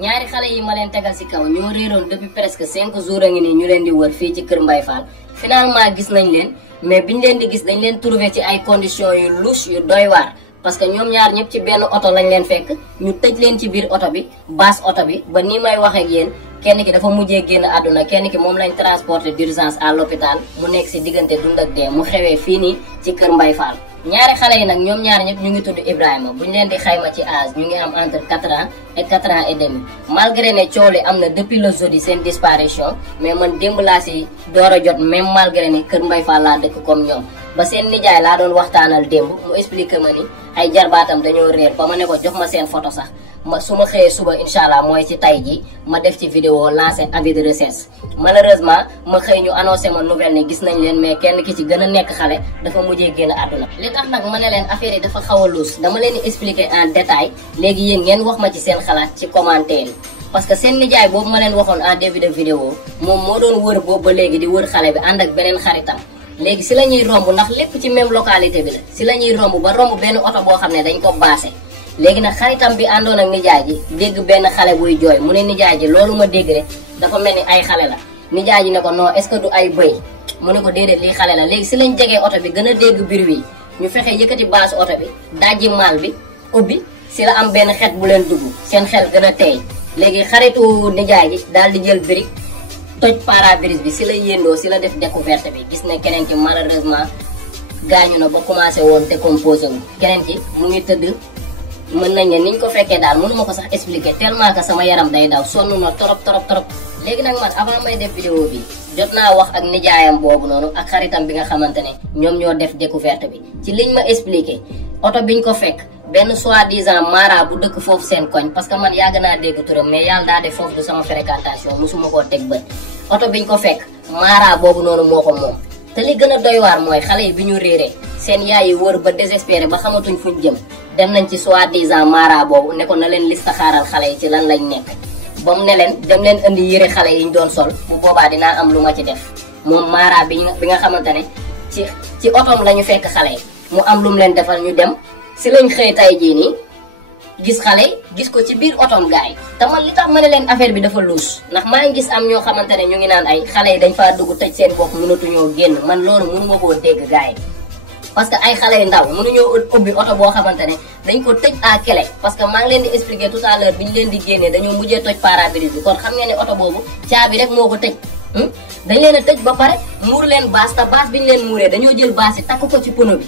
ñaari xale yi ma leen tegal ci kaw ñoo réeroon depuis presque 5 jours a ngi nii ñu leen di wër fii ci kër Mbaye Fall finalement gis nañ leen mais biñ leen di gis dañ leen trouvé ci ay conditions yu louche yu doy waar parce que ñoom ñaar ñëpp ci benn oto lañ leen fekk ñu tëj leen ci biir oto bi baas oto bi ba nii may wax ak yéen kenn ki dafa mujjee génn àdduna kenn ki moom lañ transporté d'urgence à l'hôpital mu nekk ci diggante dund ak dee mu xewee fii nii ci kër Mbaye Fall. ñaari xale yi nag ñoom ñaar ñëpp ñu ngi tudd Ibrahima buñ leen di xayma ci âge ñu ngi am entre 4 ans et 4 ans et demi malgré ne coow li am na depuis le jeudi seen disparition mais man démb laa si door a jot même malgré ni kër Mbaye Fall laa dëkk comme ñoom ba seen nijaay laa doon waxtaanal démb mu expliqué ma ni ay jarbaatam dañoo réer ba ma ne ko jox ma seen photo sax ma su ma xëyee suba incha allah mooy ci tay ji ma def ci vidéo lancé avis de recherche malheureusement ma xëy ñu annoncé ma nouvelle ne gis nañ leen mais kenn ki ci gën a nekk xale dafa mujjee génn àdduna li tax nag ma ne leen affaire yi dafa xaw a luus dama leen di expliquer en détail léegi yéen ngeen wax ma ci seen xalaat ci commentaire yi parce que seen nijaay boobu ma leen waxoon en début de vidéo moom moo doon wër boobu ba léegi di wër xale bi ànd ak beneen xaritam léegi si la ñuy romb ndax lépp ci même localité bi la si la ñuy romb ba romb benn oto boo xam ne dañ ko baase léegi nag xaritam bi àndoon ak nijaay ji dégg benn xale buy jooy mu ne nijaay ji loolu ma dégg rek dafa mel ni ay xale la nijaay ji ne ko non est-ce que du ay bëy mu ne ko déedéet lii xale la léegi si lañ jegee oto bi gën a dégg bruit yi ñu fexe yëkkati baas oto bi dajji maal bi ubbi si la am benn xet bu leen dugg seen xel gën a teey léegi xaritu nijaay ji daal di jël brique toj pare-brise bi si la yéendoo si la def découverte bi gis ne keneen ki malheureusement gaañu na ba commencé woon décomposé wu keneen ki mu ngi tëdd mën nañ ne niñ ko fekkee daal mënuma ko sax expliquer tellement que sama yaram day daw sonn na trop léegi nag man avant may def vidéo bi jot naa wax ak nijaayam boobu noonu ak xaritam bi nga xamante ne ñoom ñoo def découverte bi ci liñ ma expliquer oto biñ ko fekk benn soi-disant mara bu dëkk foofu seen koñ parce que man yàgg naa dégg turam mais yàlla daa def foofu du sama fréquentation musuma koo teg bët oto biñ ko fekk mara boobu noonu moo ko moom te li gën a doy waar mooy xale yi bi ñu réeree seen yaay yi wër ba désespéré ba xamatuñ fuñ jëm dem nañ ci soi-disant mara boobu ne ko na leen listaxaaral xale yi ci lan lañ nekk ba mu ne leen dem leen indi yëre xale yi ñu doon sol bu boobaa dinaa am lu ma ci def moom mara bi nga xamante ne ci otoom la ñu fekk xale yi mu am lu mu leen defal ñu dem si lañ xëy tay jii nii gis xale gis ko ci biir otoom gars yi te man li tax ma ne leen affaire bi dafa luus ndax maa ngi gis am ñoo xamante ne ñu ngi naan ay xale yi dañ faa dugg tëj seen bopp mënatuñoo génn man loolu mënuma koo dégg gars yi parce que ay xale yu ndaw mënuñoo ubbi oto boo xamante ne dañ ko tëj à clé parce que maa ngi leen di expliquer tout à l'heure bi ñu leen di génnee dañoo mujjee toj pare-brise bi kon xam ngeen ne oto boobu caabi rek moo ko tëj dañ leen a tëj ba pare muur leen baas te baas bi ñu leen muuree dañoo jël baas yi takk ko ci pono bi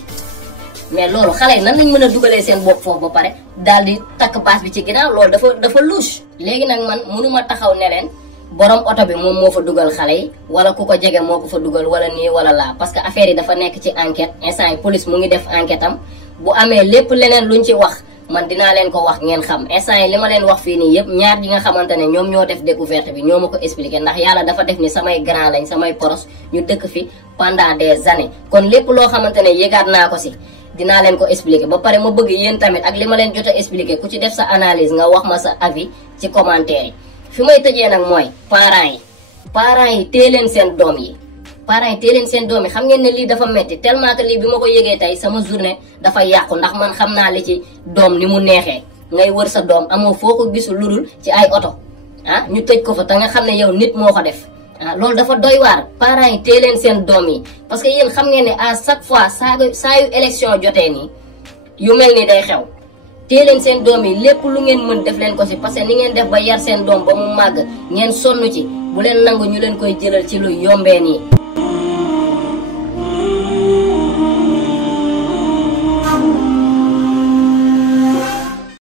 mais loolu xale yi nan lañ mën a dugalee seen bopp foofu ba pare daal di takk baas bi ci ginnaaw loolu dafa louche léegi nag man mënuma taxaw ne leen borom oto bi moom moo fa dugal xale yi wala ku ko jege moo ko fa dugal wala nii wala laa parce que affaire yi dafa nekk ci enquête instant yi police mu ngi def enquête am bu amee lépp leneen luñ ci wax man dinaa leen ko wax ngeen xam instant yi li ma leen wax fii nii yëpp ñaar yi nga xamante ne ñoom ñoo def découverte bi ñoo ma ko expliqué ndax yàlla dafa def ni samay grand lañ samay poros ñu dëkk fi pendant des années kon lépp loo xamante ne yëgaat naa ko si dinaa leen ko expliquer ba pare ma bëgg yéen tamit ak li ma leen jot a expliquer ku ci def sa analyse nga wax ma sa avis ci commentaire yi fi may tëjee nag mooy parents yi téye leen seen doom yi xam ngeen ne lii dafa metti tellement que lii bi ma ko yëgee tey sama journée dafa yàqu ndax man xam naa li ci doom ni mu neexee ngay wër sa doom amoo foo ko gisul ludul ci ay oto ñu tëj ko fa te nga xam ne yow nit moo ko def loolu dafa doy waar parents yi téye leen seen doom yi parce que yéen xam ngeen ne à chaque fois saa yu élection jotee nii yu mel ni day xew téye leen seen doom yi lépp lu ngeen mën def leen ko si parce que ni ngeen def ba yar seen doom ba mu màgg ngeen sonn ci bu leen nangu ñu leen koy jëlal ci lu yombee nii